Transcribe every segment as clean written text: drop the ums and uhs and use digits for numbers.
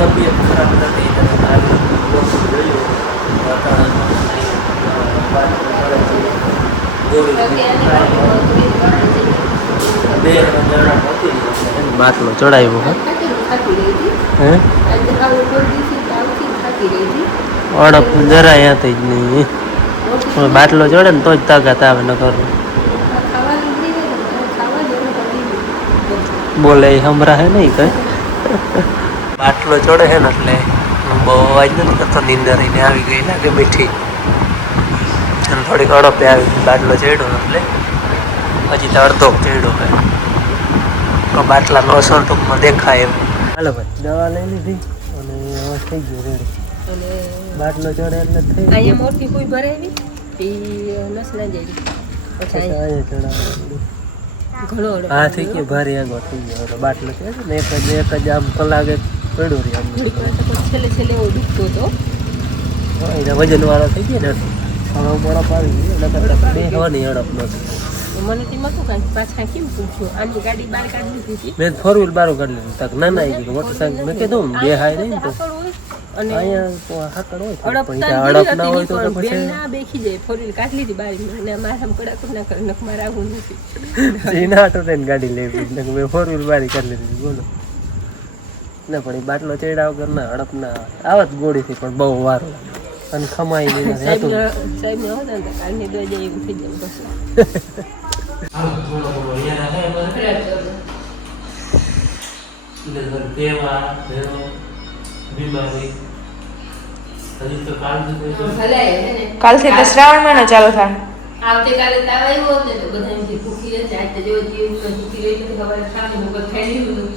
તબિયત ખરાબ નથી અને આવી વસ્તુ જોયું બાટલો ચડાવ્યો હે અડપ જરાય હતી જ નહીં બાટલો ચડે ને તો જ તાકાત આવે ન કરું બોલે હમરા હે નહીં કઈ બાટલો ચડે છે ને એટલે બહુ અવાજ નથી કરતો નીંદર એને આવી ગઈ લાગે મીઠી અને થોડીક અડપે આવી બાટલો ચડ્યો એટલે હજી તો અડધો ચડ્યો હોય તો બાટલાનો અસર ટૂંકમાં દેખાય એમ હાલો ભાઈ દવા લઈ લીધી અને હવે થઈ ગયું રેડી અને બાટલો ચડે એટલે થઈ અહીંયા મોટી કોઈ ભરાવી એ નસલા જાય પછી અહીંયા ચડાવે ઘણો હા થઈ ગયો ભારે આગળ થઈ ગયો બાટલો છે ને એક જ આમ કલાકે પડ્યો રહી આમ છેલ્લે છેલ્લે એવો દુખતો હતો એના વજન વાળો થઈ ગયો ને હવે બરફ આવી ગયો એટલે બે હવાની હડપ નથી મને તેમાં શું કાંઈ પાછા કેમ પૂછ્યું આની ગાડી બહાર કાઢી દીધી હતી મેં 4 વ્હીલ બારો કાઢી લીધું તક ના ના આવી ગયું મોટરસાઇકલ મેં કીધું બે હાય નહીં તો અને અહીંયા તો હાકડ હોય અડપ અડપ ના હોય તો પછી ના બેખી જાય 4 વ્હીલ કાઢી લીધી બારી અને મારા કડાક ના કરે નખ મારા આવું નથી એના હાટો થઈને ગાડી લેવી મેં 4 વ્હીલ બારી કાઢી લીધી બોલો ના પણ એ બાટલો ચડ્યા વગર ના હડપ ના આવત ગોળીથી પણ બહુ વાર અને ખમાઈ નહીં સાહેબ ને હોતા ને કાલની દવા જાય એવું થઈ જાય બસ કાલથી તો શ્રાવણ મહિનો ચાલુ થાય આવતીકાલે તાવ આવ્યો ને તો બધા એમ ભૂખી રહે આજે જો ભૂખી રહી તો ખબર ખાલી મુકત ખાઈ લીધું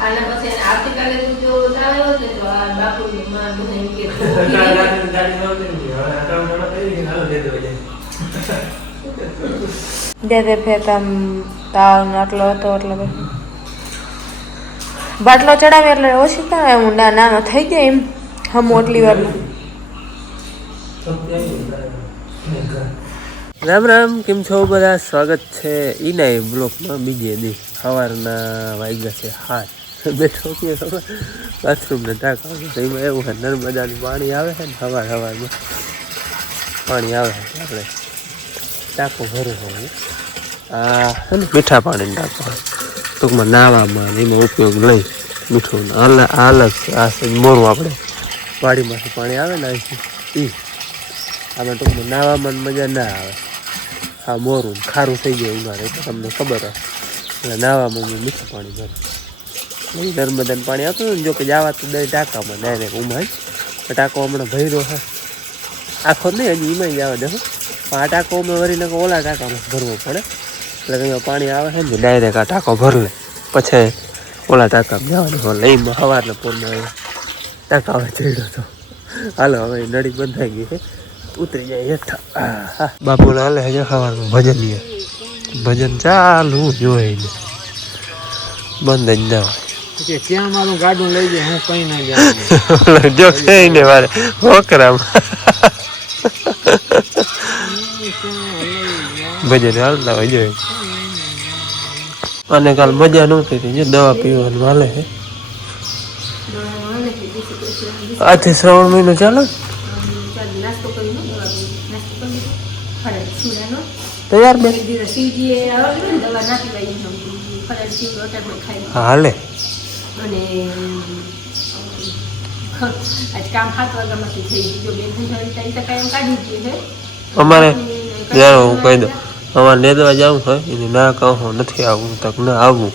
આના પછી આવતીકાલે જો તાવ આવ્યો ને તો આ બાપુ ની માં બધા એમ કે દે ફેર તાવ આટલો હતો એટલે બાટલો ચડાવે એટલે ઓછી થાય હું નાનો થઈ જાય એમ હમ ઓટલી વારમાં રામ રામ કેમ છો બધા સ્વાગત છે ઈના બ્લોકમાં બીજે દી સવારના વાગ્યા છે 7 બેઠો કે ખબર બાથરૂમને ટાંકા એમાં એવું છે નર્મદાનું પાણી આવે છે ને સવારમાં પાણી આવે છે આપણે ટાંકો ભરવો હોય આ છે ને મીઠા પાણીનો ટાંકો હોય ટૂંકમાં નાવામાં એમાં ઉપયોગ લઈ મીઠું અલગ છે આ મોરું આપણે વાડીમાંથી પાણી આવે ને અહીંથી આમાં ટૂંકમાં નાવામાં મજા ના આવે હા મોરું ખારું થઈ ગયું ઉનાળે તો તમને ખબર હોય એટલે નાવામાં મીઠું પાણી ભરે નર્મદાનું પાણી આવતું ને જો કે જવા તો દહીં ટાંકામાં ડાયરેક્ટ ઉમાય ટાંકો હમણાં ભર્યો છે આખો નહીં હજી એમાં જ આવે દેખો પણ આ ટાંકો અમે વરીને ઓલા ટાંકામાં ભરવો પડે એટલે કંઈ પાણી આવે છે ને ડાયરેક્ટ આ ટાંકો ભર લે પછી ઓલા ટાંકામાં જવાનું હોય લઈને સવારના પૂરમાં ટાંકા હવે ચડ્યો હતો હાલો હવે નળી બંધાઈ ગઈ છે ઉતરી જાય હેઠા હા બાપુને હાલે છે સવારમાં ભજન ચાલુ જોઈને બંધ જ ના હોય ક્યાં મારું ગાડું લઈ જાય હું કઈ ના જાઉં જો ને મારે હોકરામ ભજન હાલતા હોય જોઈ અને કાલ મજા નહોતી જો દવા પીવાનું હાલે છે આજથી શ્રાવણ મહિનો ચાલે તૈયાર બે હાલે અને આજ કામ 7 વાગ્યામાંથી થઈ ગયું બે ભૂજાવી ટાઈમ તો કાયમ કાઢી દઈએ છે અમારે જાણો હું કહી દઉં અમારે નેદવા જવું હોય એની ના કહું નથી આવવું તક ના આવવું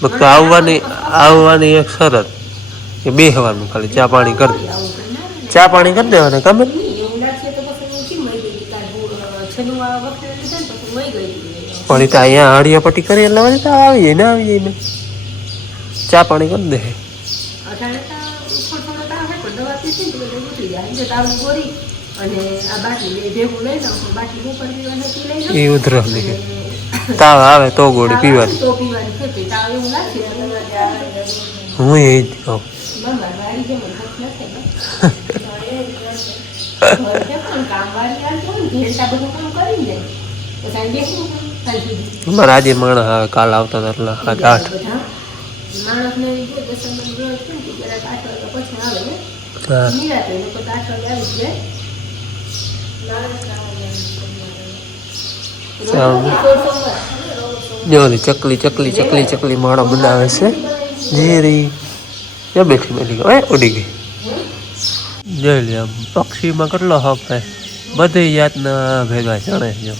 ફક્ત આવવાની એક શરત કે બે હવાનું ખાલી ચા પાણી કરી દે ચા પાણી કરી દેવાના ખબર પણ એ તો અહીંયા હળિયા પટ્ટી કરી એટલે તો આવી જાય ને આવી જાય ને ચા પાણી કરી દે એ ઉધરસ ની તાવ આવે તો ગોળી પીવાની હું એ જ કહું અમારે આજે માણસ આવે કાલ આવતા હતા એટલે 8 માણસને એવી છે દસમનો વ્રત છે ને કે જરાક 8 વાગ્યા પછી આવે ને હા નિરાતે લોકો તો 8 વાગે આવી જ જાય જો ચકલી માળો બનાવે છે જીરી જો બેઠી ગઈ ઉડી ગઈ જોઈ લે આમ પક્ષીમાં કેટલો હક હે બધી જાતના ભેગા ચણે જો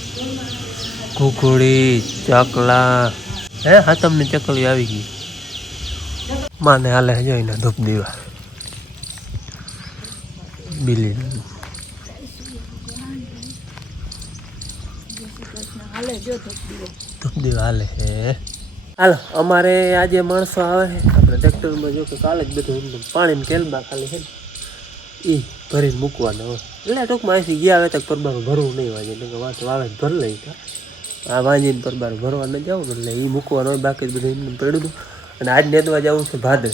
ઘુઘુડી ચકલા હે હાથમની ચકલી આવી ગઈ માને હાલે જોઈને ધૂપ દીવા બિલી ધૂપ દીવા હાલે હે હાલો અમારે આજે માણસો આવે છે આપણે ટ્રેક્ટરમાં જો કે કાલે જ બધું પાણીને કેલમાં ખાલી છે ને એ ભરીને મૂકવાના હોય એટલે ટૂંકમાં અહીંથી ગયા આવે તો પરબારું ભરવું નહીં વાંચે એટલે કે વાત વાવે ભર લઈ આ વાંચીને પરબારું ભરવા ન જાઉં એટલે એ મૂકવાનો હોય બાકી બધું એમને પડ્યું હતું અને આજ નેદવા જવું છે ભાદરે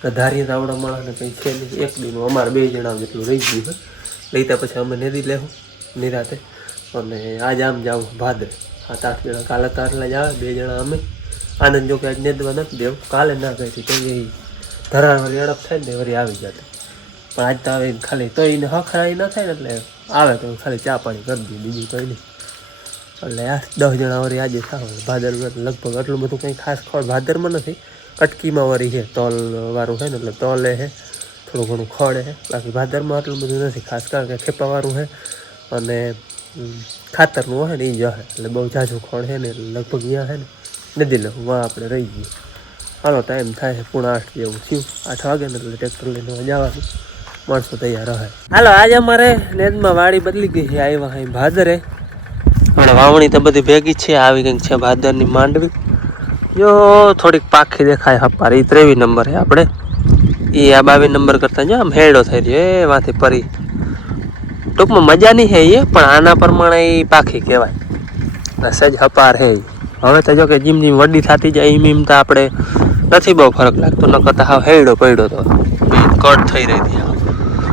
તો ધારીએ આવડા માણસને કંઈ છે નહીં એક દીનું અમારે 2 જણા જેટલું રહી ગયું હોય લઈતા પછી અમે નેદી લેવું નિરાતે અને આજ આમ જાવું ભાદરે 7-8 જણા કાલે તો આટલા જ આવે 2 જણા અમે આનંદ જો કે આજ નેદવા નથી દેવું કાલે ના કહી કે એ ધરાર વળી અડપ થાય ને વળી આવી જતા પણ આજ તો આવે ખાલી તો એને હખરાઈ ન થાય ને એટલે આવે તો ખાલી ચા પાણી કરી દઈએ બીજું કંઈ નહીં એટલે 8-10 જણા વળી આજે થાવ ભાદરમાં લગભગ એટલું બધું કંઈ ખાસ ખડ ભાદરમાં નથી કટકીમાં વળી છે તલ વાળું છે ને એટલે તલે છે થોડું ઘણું ખડ છે બાકી ભાદરમાં આટલું બધું નથી ખાસ કારણ કે ખેપાવાળું છે અને ખાતરનું હોય ને એ જ હે એટલે બહુ ઝાઝું ખડ છે ને એટલે લગભગ અહીંયા છે ને નદી લે વાં આપણે રહી ગયું હાલો ટાઈમ થાય છે 7:30 જેવું થયું 8 વાગે ને એટલે ટ્રેક્ટર લઈને જવાનું માણસો તૈયાર રહે હાલો આજે અમારે નેદમાં વાડી બદલી ગઈ છે આવ્યા અહીં ભાદરે અને વાવણી તો બધી ભેગી છે આવી કંઈક છે ભાદરની માંડવી જો થોડીક પાખી દેખાય હપારી 23 નંબર છે આપણે એ આ 22 નંબર કરતાં જો આમ હેડો થઈ રહ્યો એ વાંથી પરી ટૂંકમાં મજા નહીં છે એ પણ આના પ્રમાણે એ પાખી કહેવાય સજ હપાર છે હવે તો જો કે જેમ જેમ વડી થતી જાય એમ તો આપણે નથી બહુ ફરક લાગતો ન કરતા હાવ હેડો પડ્યો તો કટ થઈ રહી હતી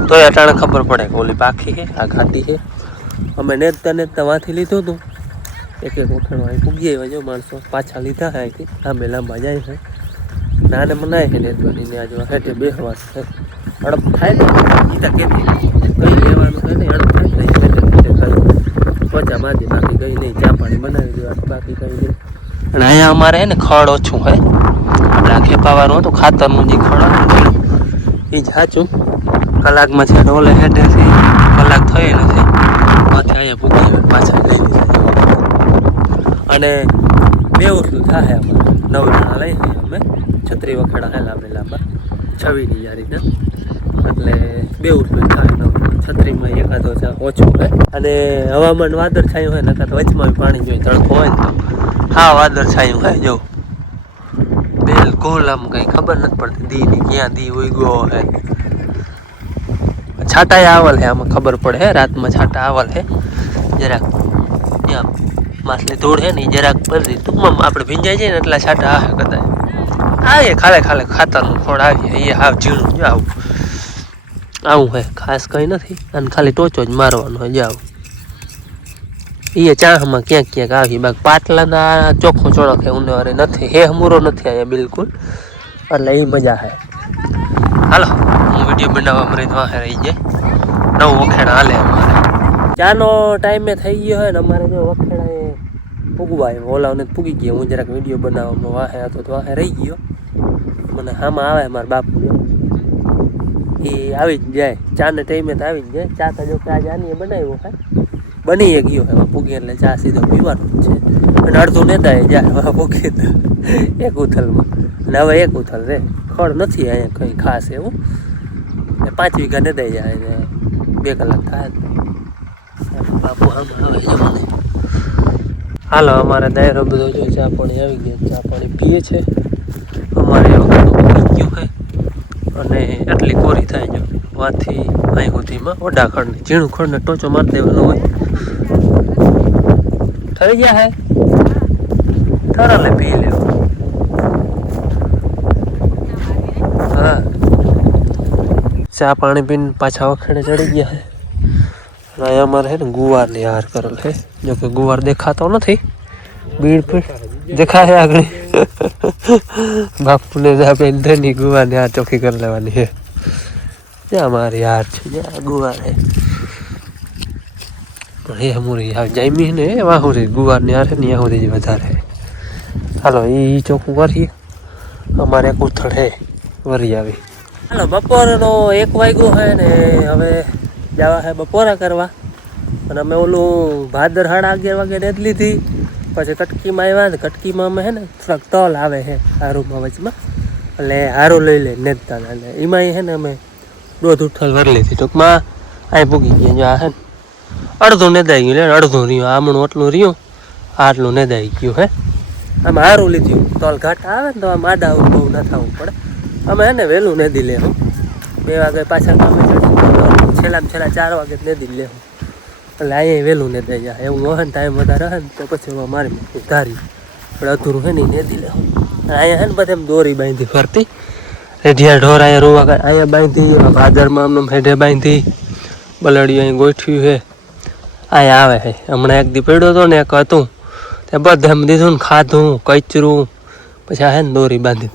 તો એ અટાણે ખબર પડે કે ઓલી પાખી છે આ ઘાટી છે અમે નેતતા વાંથી લીધું હતું એક ઉઠાણું અહીં પૂગી આવ્યા જો માણસો પાછા લીધા છે અહીંથી લાંબે લાંબા જાય છે નાને મનાય છે નેતવાની ને આજે હેઠે બેસવાનું છે અડપ થાય ને ગીતા કેતી કંઈ લેવાનું છે ને અડપ થાય ને પોચા બાંધી બાકી કંઈ નહીં ચા પાણી બનાવી દેવાનું બાકી કંઈ નહીં અને અહીંયા અમારે હે ને ખડ ઓછું હોય આપણે આ ખેપાવાનું હતું ખાતરનું જે ખડ હોય એ જ સાચું કલાકમાં છે ઓલે હેઠેથી કલાક થઈ નથી માથે અહીંયા પૂકી પાછા લઈ લીધા અને 2 વર્ષનું થાય અમારે 9 જણા લઈ લઈએ અમે 36 વખેડા હે લાંબા 26ની યારીના એટલે 2 વર્ષનું થાય 36માં એકાદો ઓછું હોય અને હવામાન વાદળ છાયું હોય નકા તો વચમાં પાણી જોઈએ તડકો હોય ને તો હા વાદળ છાયું હોય જો બિલકુલ આમ કંઈ ખબર નથી પડતી દીની ક્યાં દી ઉગ્યો હે છાંટા આવલ હે આમાં ખબર પડે હે રાતમાં છાંટા આવલ હે જરાક ત્યાં માછલી ધૂળ હે ને જરાક બધી ટૂંકમાં આપણે ભીંજાઈ જાય ને એટલા છાંટા આવે કદાચ આવે ખાલે ખાતરનું ખોળ આવીએ એ હાવ ઝીણું જ આવું હે ખાસ કંઈ નથી અને ખાલી ટોચો જ મારવાનો હોય જાવ એ ચાહમાં ક્યાંક આવી બાકી પાટલાના ચોખ્ખો ચોળખ એ ઉનેવારે નથી હે હમૂરો નથી અહીંયા બિલકુલ એટલે એ મજા હે હાલો હું વિડીયો બનાવવા મરી વાહે રહી જાય 9 વખેડા હાલે અમારે ચાનો ટાઈમે થઈ ગયો હોય ને અમારે જો વખેડા એ પૂગવા ઓલાઓને પૂગી ગયા હું જરાક વિડીયો બનાવવામાં વાહે હતો તો વાહે રહી ગયો મને હામાં આવે મારા બાપુ એ આવી જ જાય ચાને ટાઈમે તો આવી જ જાય ચા તો જો કે આજે આની બનાવ્યો હે બની ગયો એમાં પૂગી એટલે ચા સીધો પીવાનું જ છે અને અડધું નેદાય જાય પૂગી એક ઉથલમાં અને હવે એક ઉથલ રે ખડ નથી અહીંયા કંઈ ખાસ એવું 5 વીઘા નેદાઈ જાય ને 2 કલાક થાય બાપુ આમાં આવે છે મને હાલો અમારે દાયરો બધો જો ચા પાણી આવી ગયા ચા પાણી પીએ છે અમારે વખત પૂગી ગયું હોય અને એટલી કોરી થાય જો વાથી અહીં સુધીમાં ઓડા ખડની ઝીણું ખડને ટોચો મારી દેવાનો હોય થઈ ગયા હે તરલે પી લેવો હા ચા પાણી પીને પાછા વખેડે ચડી ગયા હે અહીંયા અમારે હે ને ગુવારની હાર કરેલ છે જો કે ગુવાર દેખાતો નથી બીડ પર દેખાય આગળ બાપુને આપે ધની ગુવાને આ ચોખ્ખી કરી લેવાની છે. જ્યાં મારી હાર છે જ્યાં ગુવાર છે પણ એ હમુરી જામી ને વાહુરી ગુવારની હાર છે ને ત્યાં સુધી વધારે. હાલો એ ચોખ્ખું કરીએ. અમારે કૂથળ છે વરી આવી. હાલો બપોરનો 1 વાગ્યો છે ને હવે જવા છે બપોરા કરવા. અને અમે ઓલું ભાદર 11:30 વાગે ને જ લીધી. પછી કટકીમાં આવ્યા ને કટકીમાં અમે છે ને થોડાક તલ આવે છે હારુમાં વચમાં એટલે હારું લઈ લે નેતા એટલે એમાં છે ને અમે દોઢ ઉઠલ વર લીધી. ટૂંકમાં અહીં પૂગી ગયા જો આ છે ને અડધું નેદાઈ ગયું લે અડધું રહ્યું આમણું એટલું રહ્યું આટલું નેદાઈ ગયું હે. આમાં હારું લીધું તલ ઘાટા આવે ને તો આમ આડા બહુ ન થવું પડે. અમે છે ને વહેલું નેદી લે હું 2 વાગે પાછા કામે ચડી છેલ્લામાં છેલ્લા 4 વાગે નેદી લે હું એટલે અહીંયા વહેલું ને દઈ જાય એવું હોય ને ટાઈમ વધારે રહે ને તો પછી મારી મૂકું ધારી પણ અધૂરું છે ને નેદી લે અહીંયા છે ને બધા એમ દોરી બાંધી ફરતી રેઢિયા ઢોર અહીંયા રોવા અહીંયા બાંધી ભાદરમાં આમ હેઠે બાંધી બલડિયું અહીં ગોઠવ્યું છે અહીંયા આવે છે. હમણાં એક દી પડ્યો હતો ને એક હતું તે બધા એમ દીધું ને ખાધું કચરું પછી આ છે ને દોરી બાંધી.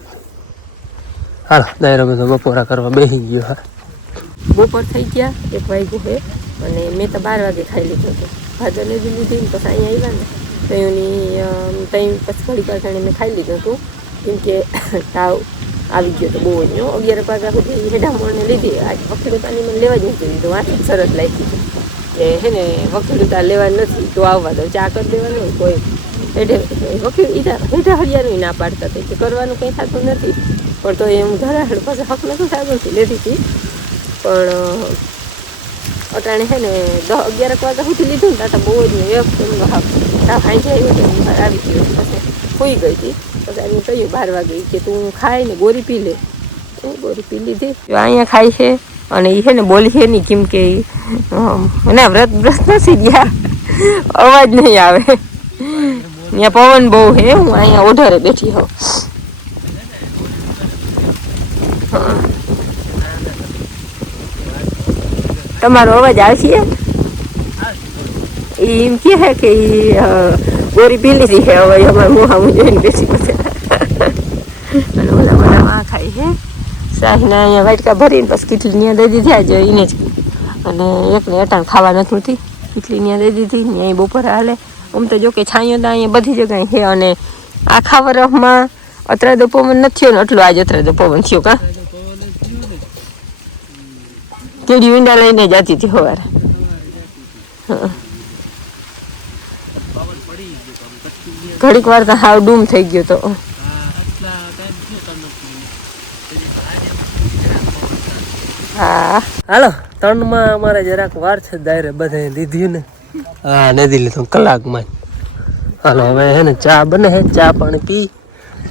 હાલો દાયરો બધો બપોરા કરવા બેસી ગયો. હા બપોર થઈ ગયા 1 વાગ્યું છે અને મેં તો 12 વાગે ખાઈ લીધું હતું. ભાદરને બી લીધી ને પછી અહીંયા આવ્યા ને તો એની ટાઈમ પછી ઘડી પાછળ મેં ખાઈ લીધું હતું કેમ કે તાવ આવી ગયો તો બહુ જ 11 વાગ્યા સુધી હેઠા મોડને લીધી. આજ વખેડું પાણી મને લેવા જ નથી દીધું. વાત સરસ લાગી હતી કે હે ને વખેડું તાર લેવા નથી તો આવવા દો ચા કરી દેવાનું કોઈ હેઠે વખેડ હેઠા હરિયાનું ના પાડતા હતા કે કરવાનું કંઈ થતું નથી પણ તો એમ ધરાડ પછી હક નતું થતું નથી લેતી હતી પણ અટાણે છે ને 10-11 વાગ્યા સુધી લીધું ને તાતા બહુ જ ને એક આંખી આવ્યું આવી ગયું પછી ખોઈ ગઈ હતી. પછી એમને કહ્યું 12 વાગે કે તું ખાય ને ગોરી પી લે. ગોરી પી લીધી અહીંયા ખાય છે અને એ છે ને બોલી છે નહીં કેમ કે ના વ્રત નથી ગયા અવાજ નહીં આવે ત્યાં પવન બહુ છે. હું અહીંયા ઓઢારે બેઠી હોઉં. તમારો અવાજ આવશે એમ કે છે કે ગોરી પી લીધી છે હવે અમારે મોહામાં જોઈને બેસી પછી અને ઓલા આ ખાય છે શાહીના અહીંયા વાટકા ભરીને પછી કેટલી ત્યાં દઈ દીધી આજે એને જ અને એકને અટાણ ખાવા નથી કેટલી ત્યાં દઈ દીધી ને અહીં બપોરે હાલે. આમ તો જો કે છાંયો તો અહીંયા બધી જગ્યાએ છે અને આખા વરસમાં અત્યારે પવન નથી થયો ને એટલું આજે અત્યારે પવન થયો કા કેડી વીંડા લઈને જતી હતી સવારે. ઘડીક વાર તો હાવ ડૂમ થઈ ગયો તો. હા હાલો 3માં અમારે જરાક વાર છે દાયરે બધે લીધી ને હા નદી લીધું કલાકમાં. હાલો હવે છે ને ચા બને છે ચા પાણી પી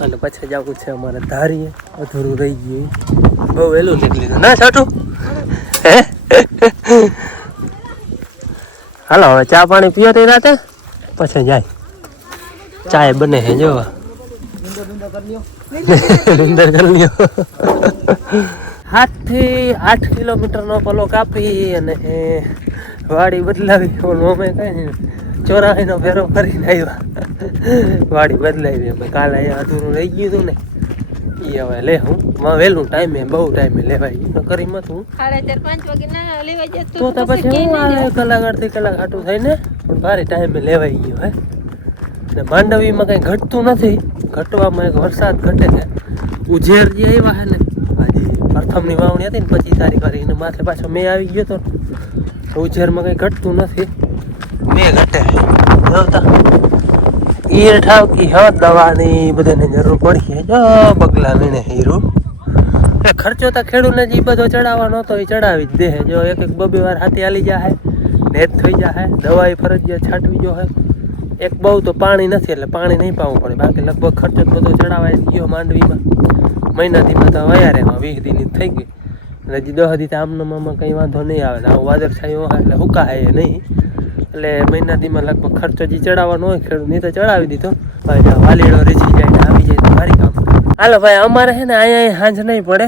અને પછી જવું છે અમારે ધારીએ અધૂરું રહી ગયું બહુ વહેલું નીકળી ગયું ના છાટું હે. હાલો હવે ચા પાણી પીઓ તે રાતે પછી જાય ચાય બને છે જોવા નિંદર કરી લ્યો. 7 થી 8 કિલોમીટરનો પલો કાપી અને વાડી બદલાવી અમે કઈ 84નો ફેરો કરીને આવ્યા. વાડી બદલાવી અમે કાલે અહીંયા અધૂરું રહી ગયું હતું ને એ હવે લે હું વહેલું ટાઈમે બહુ ટાઈમે લેવાઈ ગયું કરી મત હું 4:30-5 વાગે ના લેવા જતો તો પછી હું આવે કલાક અડધી કલાક હાટું થાય ને પણ ભારે ટાઈમે લેવાઈ ગયો હે. ને માંડવીમાં કંઈ ઘટતું નથી ઘટવામાં એક વરસાદ ઘટે છે. ઉજેર જે આવ્યા હે ને આજે પ્રથમની વાવણી હતી ને 25 તારીખ વાળી એને માથે પાછો મેં આવી ગયો હતો ઉજેરમાં કંઈ ઘટતું નથી મેં ઘટે જોતા ઈર ઠાવકી હ દવાની બધાને જરૂર પડી જો બગલા લઈને હીરો ખર્ચો તો ખેડૂતને જે બધો ચડાવવાનો હતો એ ચડાવી જ દે. જો એક 2 વાર હાથી હાલી જાય નેત થઈ જાય દવાઈ ફરજિયાત છાંટવી જો હે. એક બહુ તો પાણી નથી એટલે પાણી નહીં પાવું પડે બાકી લગભગ ખર્ચો બધો ચડાવાય ગયો માંડવીમાં મહિનાથીમાં તો વયા એમાં 20 દીની થઈ ગઈ એટલે હજી 10 દી આમનામાં કંઈ વાંધો નહીં આવે. આવું વાદળછાયું હોય એટલે હુકાય નહીં એટલે મહિનાથીમાં લગભગ ખર્ચો જે ચડાવવાનો હોય ખેડૂતની તો ચડાવી દીધો. વાલીડો રીચી જાય આવી જાય તો મારી કામ. હાલો ભાઈ અમારે છે ને અહીંયા સાંજ નહીં પડે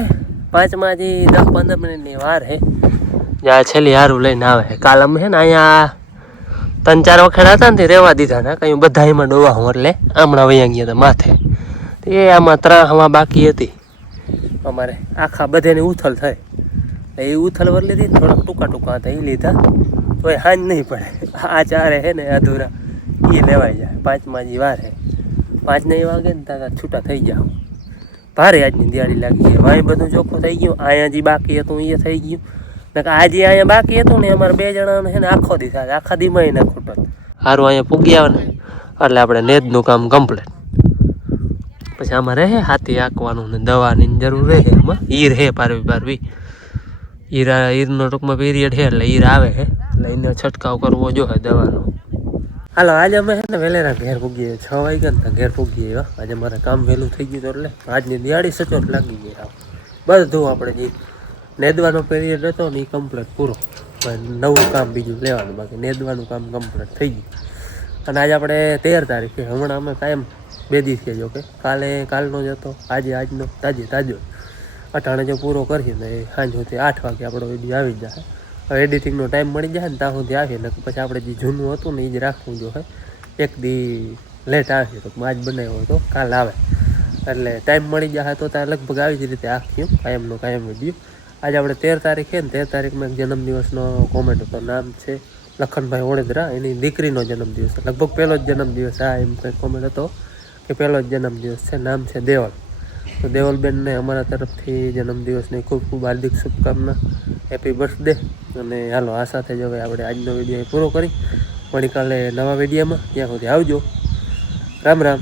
5માં હજી 10-15 મિનિટની વાર છે જ્યાં છેલ્લી હારું લઈને આવે. કાલ અમે છે ને અહીંયા 3-4 વખત હતા ને રહેવા દીધા હતા કંઈ બધા એમાં ડોવા હું એટલે હમણાં વૈયા ગયા હતા માથે એ આમાં ત્રાહમાં બાકી હતી અમારે આખા બધાને ઉથલ થાય એ ઉથલ વર લીધી થોડાક ટૂંકા ટૂંકા હતા એ લીધા તો એ હાંજ નહીં પડે આ ચારે હે ને અધૂરા એ લેવાઈ જાય 5માં જે વાર હે 5 નહીં વાગે ને ત્યાં છૂટા થઈ જાવ ભારે આજની દિવાળી લાગી ગઈ વાય બધું ચોખ્ખું થઈ ગયું અહીંયા જે બાકી હતું એ થઈ ગયું ને આજે અહીંયા બાકી હતું ને અમારે 2 જણાને છે ને આખો દી થાય આખા દીમાં એને ખૂટો સારું અહીંયા પૂગી આવે ને એટલે આપણે નેદનું કામ કમ્પ્લીટ પછી આમાં રહે હાથી આંકવાનું ને દવાની જરૂર રહે એમાં ઈર હે પારવી ઈરનો ટૂંકમાં પીરિયડ છે એટલે ઈર આવે છે એટલે એને છંટકાવ કરવો જોઈએ દવાનો હાલો આજે અમે છે ને વહેલેરા ઘેર પૂગીએ 6 વાગ્યા ને ઘેર પૂગીએ આજે મારે કામ વહેલું થઈ ગયું એટલે આજની દિવાળી સચોટ લાગી ગઈ બધું આપણે જે નેદવાનો પીરિયડ હતો ને એ કમ્પ્લીટ પૂરો નવું કામ બીજું લેવાનું બાકી નેદવાનું કામ કમ્પ્લીટ થઈ ગયું અને આજે આપણે 13 તારીખે હમણાં અમે કાયમ 2 દિવસે જો કે કાલનો જ હતો આજનો તાજો અટાણે જો પૂરો કરીએ ને સાંજ સુધી 8 વાગે આપણો વિડીયો આવી જશે હવે એડિટિંગનો ટાઈમ મળી જાય ને ત્યાં સુધી આવીએ ને પછી આપણે જે જૂનું હતું ને એ જ રાખવું જોઈએ એક દી લેટ આવીએ તો આજ બનાવ્યો તો કાલ આવે એટલે ટાઈમ મળી જાય તો ત્યાં લગભગ આવી જ રીતે આખ્યું કાયમ વિડીયો આજે આપણે 13 તારીખ છે ને 13 તારીખમાં એક જન્મદિવસનો કોમેન્ટ હતો નામ છે લખનભાઈ ઓળેદરા એની દીકરીનો જન્મદિવસ લગભગ પહેલો જ જન્મદિવસ એમ કંઈક કોમેન્ટ હતો કે પહેલો જ જન્મદિવસ છે નામ છે દેવલ તો દેવલબેનને અમારા તરફથી જન્મદિવસની ખૂબ ખૂબ હાર્દિક શુભકામના હેપી બર્થડે અને હાલો આ સાથે જ હવે આપણે આજનો વિડીયો પૂરો કરી મળી કાલે નવા વિડીયોમાં ત્યાં સુધી આવજો રામ રામ